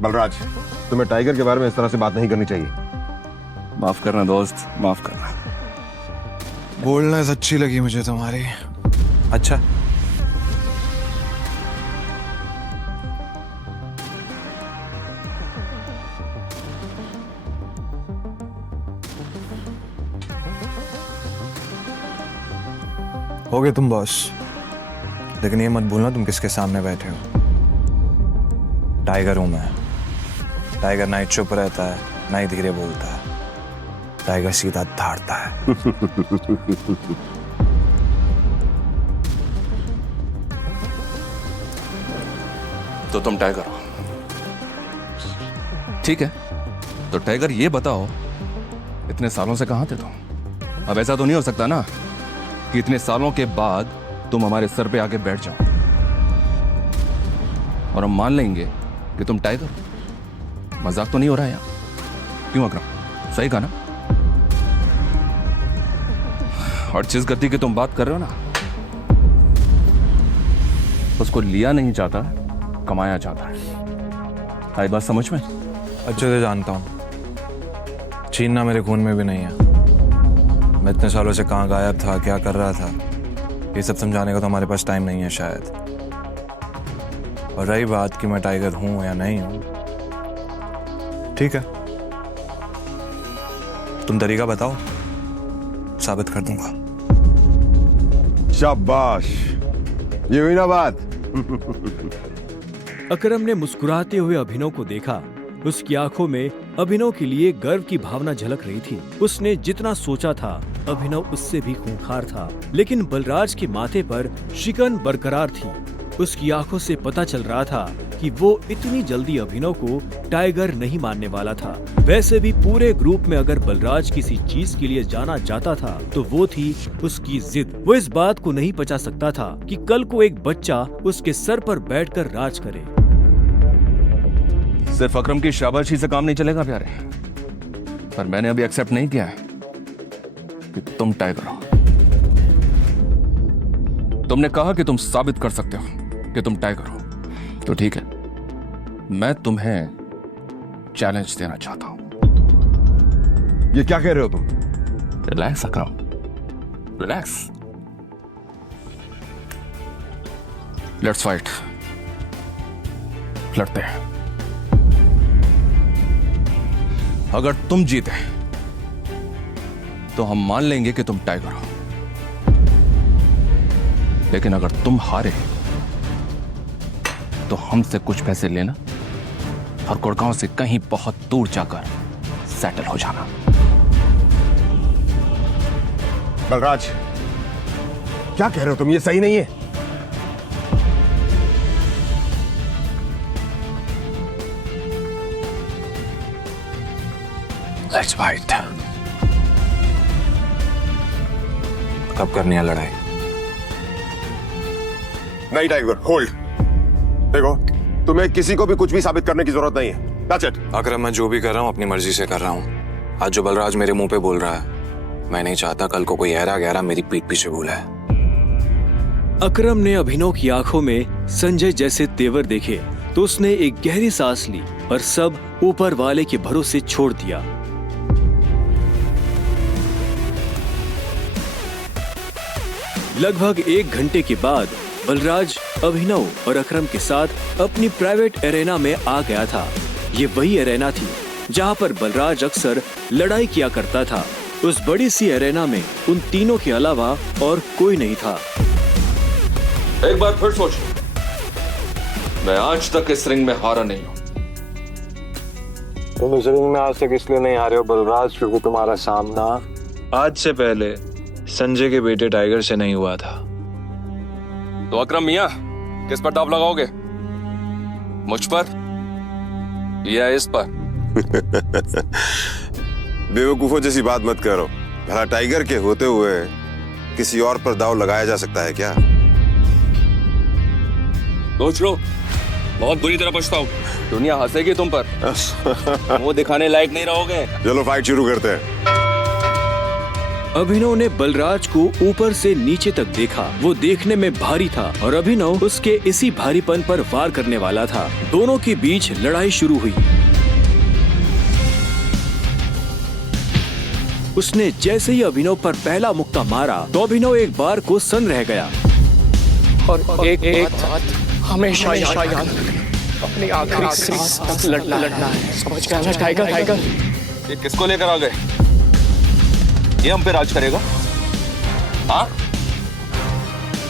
बलराज, तुम्हें टाइगर के बारे में इस तरह से बात नहीं करनी चाहिए। माफ करना दोस्त, माफ करना। बोलनेस अच्छी लगी मुझे तुम्हारी। अच्छा, हो गए तुम बॉस, लेकिन ये मत भूलना तुम किसके सामने बैठे हो। टाइगर हूं मैं। टाइगर ना ही चुप रहता है, ना ही धीरे बोलता है। टाइगर सीधा धाड़ता है। तो तुम टाइगर हो, ठीक है? तो टाइगर ये बताओ, इतने सालों से कहां थे तुम? अब ऐसा तो नहीं हो सकता ना कि इतने सालों के बाद तुम हमारे सर पे आके बैठ जाओ और हम मान लेंगे कि तुम टाइगर हो। मजाक तो नहीं हो रहा है यहाँ? क्यों अकरम, सही कहा ना? और जिस गति की तुम बात कर रहे हो ना, उसको लिया नहीं चाहता, कमाया चाहता है। आई बात समझ में? अच्छे से जानता हूँ, छीनना मेरे खून में भी नहीं है। मैं इतने सालों से कहाँ गायब था, क्या कर रहा था, ये सब समझाने का तो हमारे पास टाइम नहीं है शायद। और रही बात कि मैं टाइगर हूं या नहीं हूं, ठीक है, तुम तरीका बताओ, साबित कर दूंगा। शाबाश, ये हुई ना बात। अकरम ने मुस्कुराते हुए अभिनव को देखा। उसकी आंखों में अभिनव के लिए गर्व की भावना झलक रही थी। उसने जितना सोचा था, अभिनव उससे भी खूंखार था, लेकिन बलराज के माथे पर शिकन बरकरार थी। उसकी आंखों से पता चल रहा था कि वो इतनी जल्दी अभिनव को टाइगर नहीं मानने वाला था। वैसे भी पूरे ग्रुप में अगर बलराज किसी चीज के लिए जाना जाता था तो वो थी उसकी जिद। वो इस बात को नहीं पचा सकता था कि कल को एक बच्चा उसके सर पर बैठकर राज करे। सिर्फ अकरम की शाबाशी से काम नहीं चलेगा प्यारे, पर मैंने अभी एक्सेप्ट नहीं किया है कि तुम टाइगर हो। तुमने कहा कि तुम साबित कर सकते हो कि तुम टाइगर हो, तो ठीक है, मैं तुम्हें चैलेंज देना चाहता हूं। ये क्या कह रहे हो तुम? Relax Akram, relax. Let's fight, लड़ते हैं। अगर तुम जीते तो हम मान लेंगे कि तुम टाइगर हो, लेकिन अगर तुम हारे तो हमसे कुछ पैसे लेना और गुड़गांव से कहीं बहुत दूर जाकर सेटल हो जाना। बलराज, क्या कह रहे हो तुम? ये सही नहीं है। Let's fight. कब करनी है लड़ाई? नहीं टाइगर, होल्ड। देखो, तुम्हें किसी को भी कुछ भी साबित करने की जरूरत नहीं है। That's it. अगर मैं जो भी कर रहा हूँ अपनी मर्जी से कर रहा हूँ। आज जो बलराज मेरे मुंह पे बोल रहा है, मैं नहीं चाहता कल को कोई ऐरा गहरा मेरी पीठ पीछे बोला है। अकरम ने अभिनव की आंखों में संजय जैसे तेवर देखे तो उसने एक गहरी सांस ली और सब ऊपर वाले के भरोसे छोड़ दिया। लगभग 1 घंटे के बाद बलराज अभिनव और अकरम के साथ अपनी प्राइवेट एरेना में आ गया था। ये वही एरेना थी जहां पर बलराज अक्सर लड़ाई किया करता था। उस बड़ी सी एरेना में उन तीनों के अलावा और कोई नहीं था। एक बार फिर सोच, मैं आज तक इस रिंग में हारा नहीं हूं। तुम इस रिंग में आज तक इसलिए नहीं हारे हो बलराज, क्योंकि तुम्हारा सामना आज से पहले संजय के बेटे टाइगर से नहीं हुआ था। तो अकरम मियां, किस पर दांव लगाओगे? मुझ पर या इस पर? बेवकूफों जैसी बात मत करो। भला टाइगर के होते हुए किसी और पर दांव लगाया जा सकता है क्या? सोच लो, बहुत बुरी तरह पछताओ। दुनिया हंसेगी तुम पर। मुंह दिखाने लायक नहीं रहोगे। चलो फाइट शुरू करते हैं। अभिनव ने बलराज को ऊपर से नीचे तक देखा। वो देखने में भारी था और अभिनव उसके इसी भारीपन पर वार करने वाला था। दोनों के बीच लड़ाई शुरू हुई। उसने जैसे ही अभिनव पर पहला मुक्का मारा तो अभिनव एक बार को सन रह गया। और एक बात हमेशा याद, अपनी आखिरी सांस तक लड़ना है। समझ गया ना टाइगर? ये किसको लेकर आ गए? ये हम पे राज करेगा? हाँ,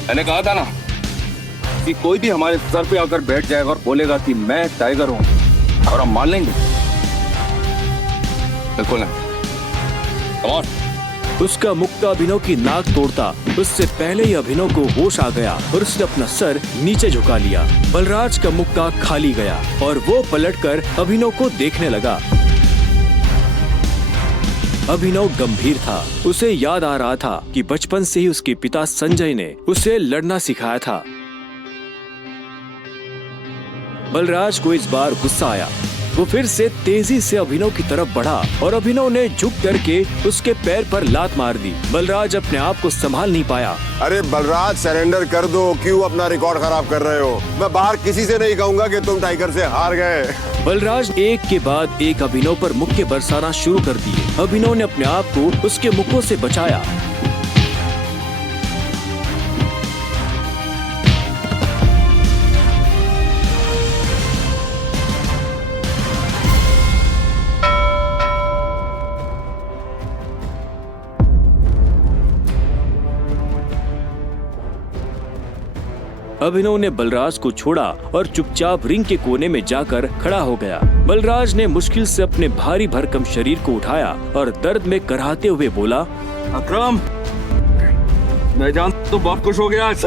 मैंने कहा था ना कि कोई भी हमारे सर पे आकर बैठ जाएगा और बोलेगा कि मैं टाइगर हूं और हम मान लेंगे। बिल्कुल नहीं। Come on. उसका मुक्का अभिनव की नाक तोड़ता उससे पहले ही अभिनव को होश आ गया और उसने अपना सर नीचे झुका लिया। बलराज का मुक्का खाली गया और वो पलटकर अभिनव को देखने लगा। अभिनव गंभीर था। उसे याद आ रहा था कि बचपन से ही उसके पिता संजय ने उसे लड़ना सिखाया था। बलराज को इस बार गुस्सा आया। वो फिर से तेजी से अभिनव की तरफ बढ़ा और अभिनव ने झुक करके उसके पैर पर लात मार दी। बलराज अपने आप को संभाल नहीं पाया। अरे बलराज, सरेंडर कर दो। क्यों अपना रिकॉर्ड खराब कर रहे हो? मैं बाहर किसी से नहीं कहूंगा कि तुम टाइगर से हार गए। बलराज एक के बाद एक अभिनव पर मुक्के बरसाना शुरू कर दिए। अभिनव ने अपने आप को उसके मुक्कों से बचाया। अभिनव ने बलराज को छोड़ा और चुपचाप रिंग के कोने में जाकर खड़ा हो गया। बलराज ने मुश्किल से अपने भारी भरकम शरीर को उठाया और दर्द में कराहते हुए बोला, अकरम, मैं जानता तो बहुत खुश हो गया आज।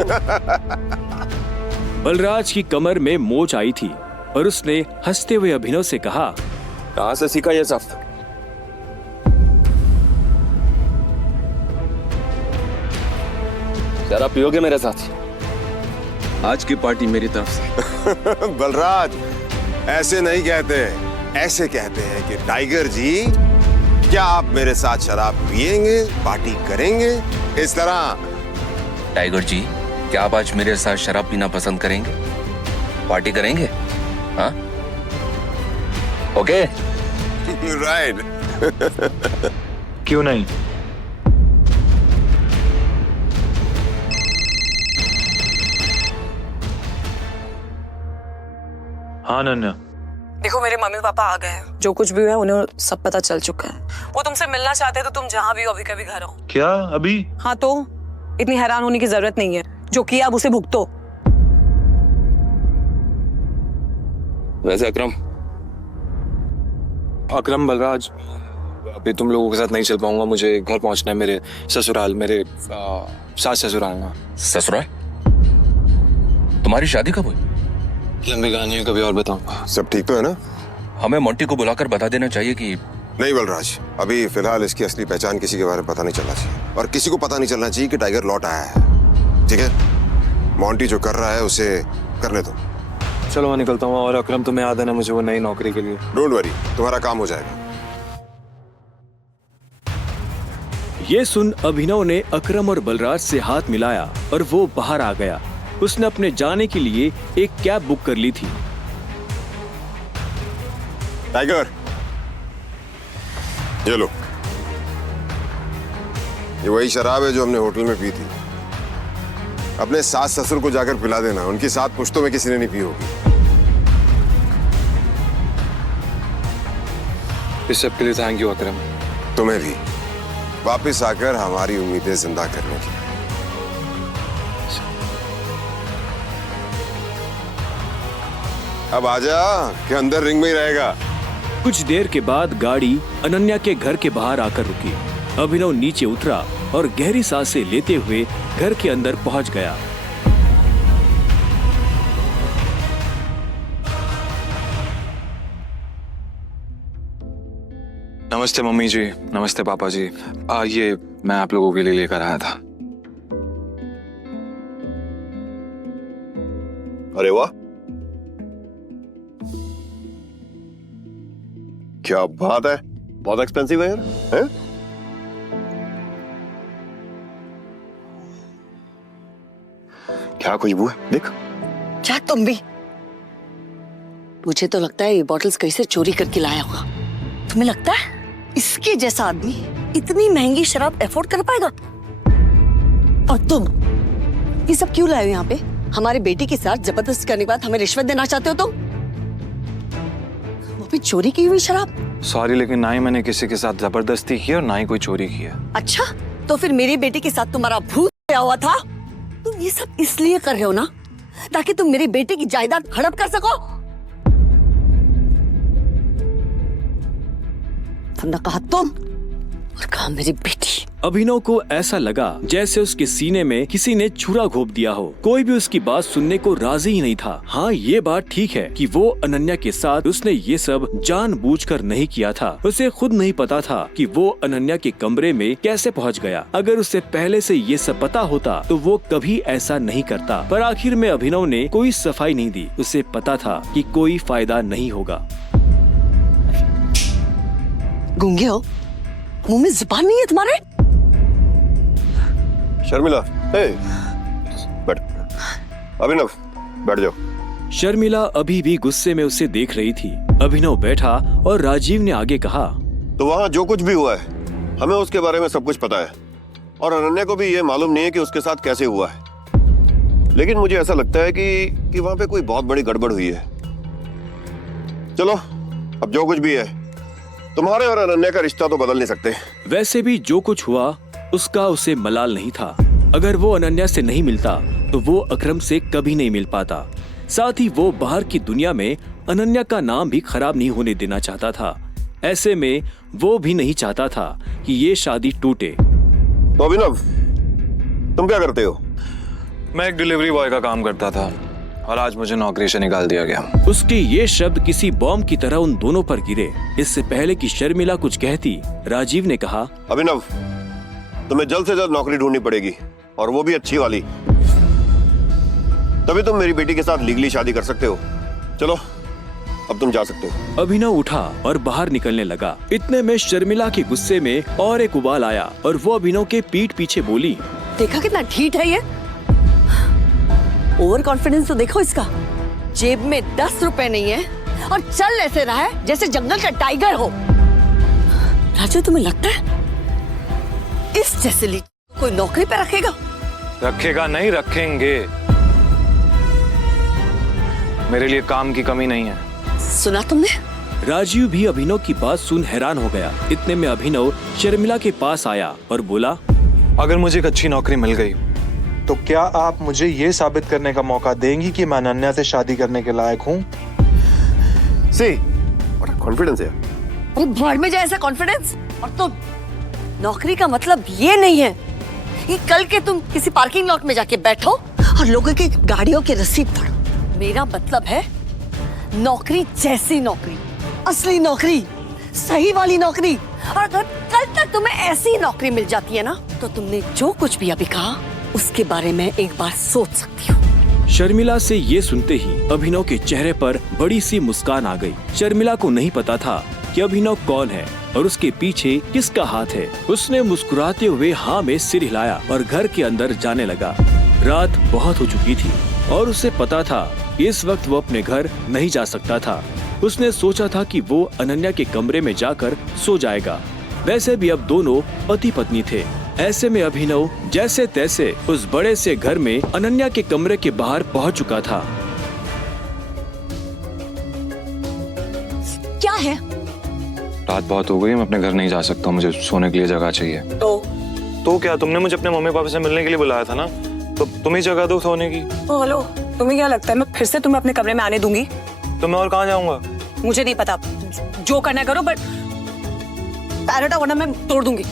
बलराज की कमर में मोच आई थी और उसने हंसते हुए अभिनव से कहा, कहाँ से सीखा ये सब? शराब पियोगे मेरे साथ? आज की पार्टी मेरी तरफ से। बलराज, ऐसे नहीं कहते, ऐसे कहते हैं कि टाइगर जी, क्या आप मेरे साथ शराब पिएंगे, पार्टी करेंगे? इस तरह। टाइगर जी, क्या आप आज मेरे साथ शराब पीना पसंद करेंगे? पार्टी करेंगे? हाँ? ओके? राइट। क्यों नहीं? हाँ अनन्या। देखो, मेरे मम्मी पापा आ गए हैं। जो कुछ भी हुआ है उन्हें सब पता चल चुका है। वो तुमसे मिलना चाहते हैं तो तुम जहाँ भी हो अभी कभी घर आओ। क्या अभी? हाँ, तो इतनी हैरान होने की जरूरत नहीं है। जो किया अब उसे भुगतो। वैसे अकरम बलराज, अभी तुम लोगों के साथ नहीं चल पाऊंगा। मुझे घर पहुंचना है, मेरे ससुराल, मेरे सास ससुराल में। ससुराल? तुम्हारी शादी कब हुई? लंबी कहानी है, कभी और बताऊंगा। सब ठीक तो है ना? हमें मोंटी को बुलाकर बता देना चाहिए कि नहीं बलराज, अभी फिलहाल इसकी असली पहचान किसी के बारे में पता नहीं चलना चाहिए, और किसी को पता नहीं चलना चाहिए कि टाइगर लौट आया है। ठीक है? मोंटी जो कर रहा है उसे करने दो। चलो मैं निकलता हूँ, और अकरम तुम्हें याद है ना मुझे वो नई नौकरी के लिए। डोंट वरी, तुम्हारा काम हो जाएगा। ये सुन अभिनव ने अकरम और बलराज से हाथ मिलाया और वो बाहर आ गया। उसने अपने जाने के लिए एक कैब बुक कर ली थी। टाइगर, ये लो। ये वही शराब है जो हमने होटल में पी थी। अपने सास ससुर को जाकर पिला देना, उनकी 7 पुश्तों में किसी ने नहीं पी होगी। इस सब के लिए थैंक यू अकरम। तुम्हें भी वापस आकर हमारी उम्मीदें जिंदा करने की। अब आजा, कि अंदर रिंग में ही रहेगा। कुछ देर के बाद गाड़ी अनन्या के घर के बाहर आकर रुकी। अभिनव नीचे उतरा और गहरी सांसें लेते हुए घर के अंदर पहुंच गया। नमस्ते मम्मी जी, नमस्ते पापा जी। ये मैं आप लोगों के लिए लेकर आया था। अरे वाह, क्या बात है, बहुत एक्सपेंसिव है यार। हैं? क्या खुशबू है, देख। क्या तुम भी? मुझे तो लगता है ये बॉटल्स कहीं से चोरी करके लाया होगा। तुम्हें लगता है इसके जैसा आदमी इतनी महंगी शराब अफोर्ड कर पाएगा? और तुम ये सब क्यों लाए हो यहाँ पे? हमारे बेटी के साथ जबरदस्ती करने के बाद हमें रिश्वत देना चाहते हो तुम? वो भी चोरी की हुई शराब? सॉरी, लेकिन ना ही मैंने किसी के साथ जबरदस्ती की और ना ही कोई चोरी की है। अच्छा, तो फिर मेरी बेटी के साथ तुम्हारा भूत आया हुआ था? तुम ये सब इसलिए कर रहे हो ना ताकि तुम मेरी बेटी की जायदाद हड़प कर सको? तुमने कहा तुम और कहा मेरी बेटी। अभिनव को ऐसा लगा जैसे उसके सीने में किसी ने छुरा घोंप दिया हो। कोई भी उसकी बात सुनने को राजी ही नहीं था। हाँ, ये बात ठीक है कि वो अनन्या के साथ उसने ये सब जानबूझकर नहीं किया था। उसे खुद नहीं पता था कि वो अनन्या के कमरे में कैसे पहुंच गया। अगर उसे पहले से ये सब पता होता तो वो कभी ऐसा नहीं करता। पर आखिर में अभिनव ने कोई सफाई नहीं दी। उसे पता था कि कोई फायदा नहीं होगा। गूंगे हो? मुंह में जुबान नहीं है तुम्हारे? शर्मिला, बैठ। अभिनव, बैठ जाओ। शर्मिला अभी भी गुस्से में उसे देख रही थी। अभिनव बैठा और राजीव ने आगे कहा, तो वहाँ जो कुछ भी हुआ है हमें उसके बारे में सब कुछ पता है, और अनन्या को भी ये मालूम नहीं है कि उसके साथ कैसे हुआ है। लेकिन मुझे ऐसा लगता है कि वहाँ पे कोई बहुत बड़ी गड़बड़ हुई है। चलो, अब जो कुछ भी है, तुम्हारे और अनन्या का रिश्ता तो बदल नहीं सकते। वैसे भी जो कुछ हुआ उसका उसे मलाल नहीं था। अगर वो अनन्या से नहीं मिलता तो वो अकरम से कभी नहीं मिल पाता। साथ ही वो बाहर की दुनिया में अनन्या का नाम भी खराब नहीं होने देना चाहता था। ऐसे में वो भी नहीं चाहता था कि ये शादी टूटे। तो अभिनव, तुम क्या करते हो? मैं एक डिलीवरी बॉय का काम करता था। और आज मुझे नौकरी से निकाल दिया गया। उसके ये शब्द किसी बॉम्ब की तरह उन दोनों पर गिरे। इससे पहले कि शर्मिला कुछ कहती, राजीव ने कहा, अभिनव, तुम्हें जल्द से जल्द नौकरी ढूंढनी पड़ेगी, और वो भी अच्छी वाली, तभी तुम मेरी बेटी के साथ लीगली शादी कर सकते हो। चलो, अब तुम जा सकते हो। अभिनव उठा और बाहर निकलने लगा। इतने में शर्मिला के गुस्से में और एक उबाल आया और वो अभिनव के पीठ पीछे बोली, देखा कितना ढीठ है ये? ओवर कॉन्फिडेंस तो देखो इसका। जेब में 10 रुपए नहीं है और चल ऐसे रहा है जैसे जंगल का टाइगर हो। राजू, तुम्हें लगता है इस जैसे ली कोई नौकरी पे रखेगा? रखेगा नहीं, रखेंगे। मेरे लिए काम की कमी नहीं है। सुना तुमने? राजीव भी अभिनव की बात सुन हैरान हो गया। इतने में अभिनव शर्मिला के पास आया और बोला, अगर मुझे एक अच्छी नौकरी मिल गई तो क्या आप मुझे ये साबित करने का मौका देंगी कि मैं अनन्या से शादी करने के लायक हूँ? सी, बड़ा कॉन्फिडेंस है। अरे भाड़ में जाए ऐसा कॉन्फिडेंस। और तो नौकरी का मतलब ये नहीं है कि कल के तुम किसी पार्किंग लॉट में जाके बैठो और लोगों की गाड़ियों की रसीद पढ़ो। मेरा मतलब है नौकरी जैसी नौकरी, असली नौकरी, सही वाली नौकरी। और अगर कल तक तुम्हें ऐसी नौकरी मिल जाती है ना, तो तुमने जो कुछ भी अभी कहा उसके बारे में एक बार सोच सकती हो। शर्मिला से ये सुनते ही अभिनव के चेहरे पर बड़ी सी मुस्कान आ गई। शर्मिला को नहीं पता था कि अभिनव कौन है और उसके पीछे किसका हाथ है। उसने मुस्कुराते हुए हाँ में सिर हिलाया और घर के अंदर जाने लगा। रात बहुत हो चुकी थी और उसे पता था इस वक्त वो अपने घर नहीं जा सकता था। उसने सोचा था कि वो अनन्या के कमरे में जाकर सो जाएगा। वैसे भी अब दोनों पति पत्नी थे। ऐसे में अभिनव जैसे तैसे उस बड़े से घर में अनन्या के कमरे के बाहर पहुंच चुका था। क्या है? रात बहुत हो गई, मैं अपने घर नहीं जा सकता, मुझे सोने के लिए जगह चाहिए। तो क्या, तुमने मुझे अपने मम्मी पापा से मिलने के लिए बुलाया था ना, तो तुम ही जगह दो सोने की। हेलो, तुम्हें क्या लगता है मैं फिर से तुम्हें अपने कमरे में आने दूंगी? तो मैं और कहाँ जाऊंगा? मुझे नहीं पता, जो करना करो, बट पैर हटाओ वरना मैं तोड़ दूंगी।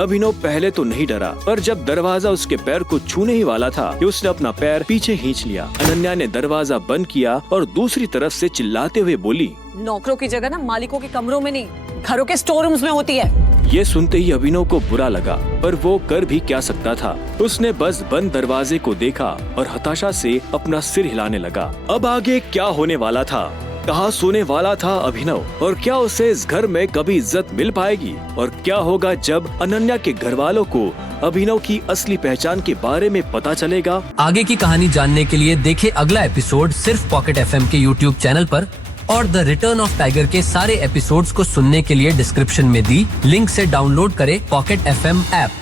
अभिनव पहले तो नहीं डरा, पर जब दरवाजा उसके पैर को छूने ही वाला था कि उसने अपना पैर पीछे खींच लिया। अनन्या ने दरवाजा बंद किया और दूसरी तरफ से चिल्लाते हुए बोली, नौकरों की जगह ना मालिकों के कमरों में नहीं, घरों के स्टोर रूम्स में होती है। ये सुनते ही अभिनव को बुरा लगा, पर वो कर भी क्या सकता था। उसने बस बंद दरवाजे को देखा और हताशा से अपना सिर हिलाने लगा। अब आगे क्या होने वाला था? कहाँ सोने वाला था अभिनव? और क्या उसे इस घर में कभी इज्जत मिल पाएगी? और क्या होगा जब अनन्या के घर वालों को अभिनव की असली पहचान के बारे में पता चलेगा? आगे की कहानी जानने के लिए देखें अगला एपिसोड सिर्फ पॉकेट FM के YouTube चैनल पर, और द रिटर्न ऑफ टाइगर के सारे एपिसोड्स को सुनने के लिए डिस्क्रिप्शन में दी लिंक से डाउनलोड करें पॉकेट FM ऐप।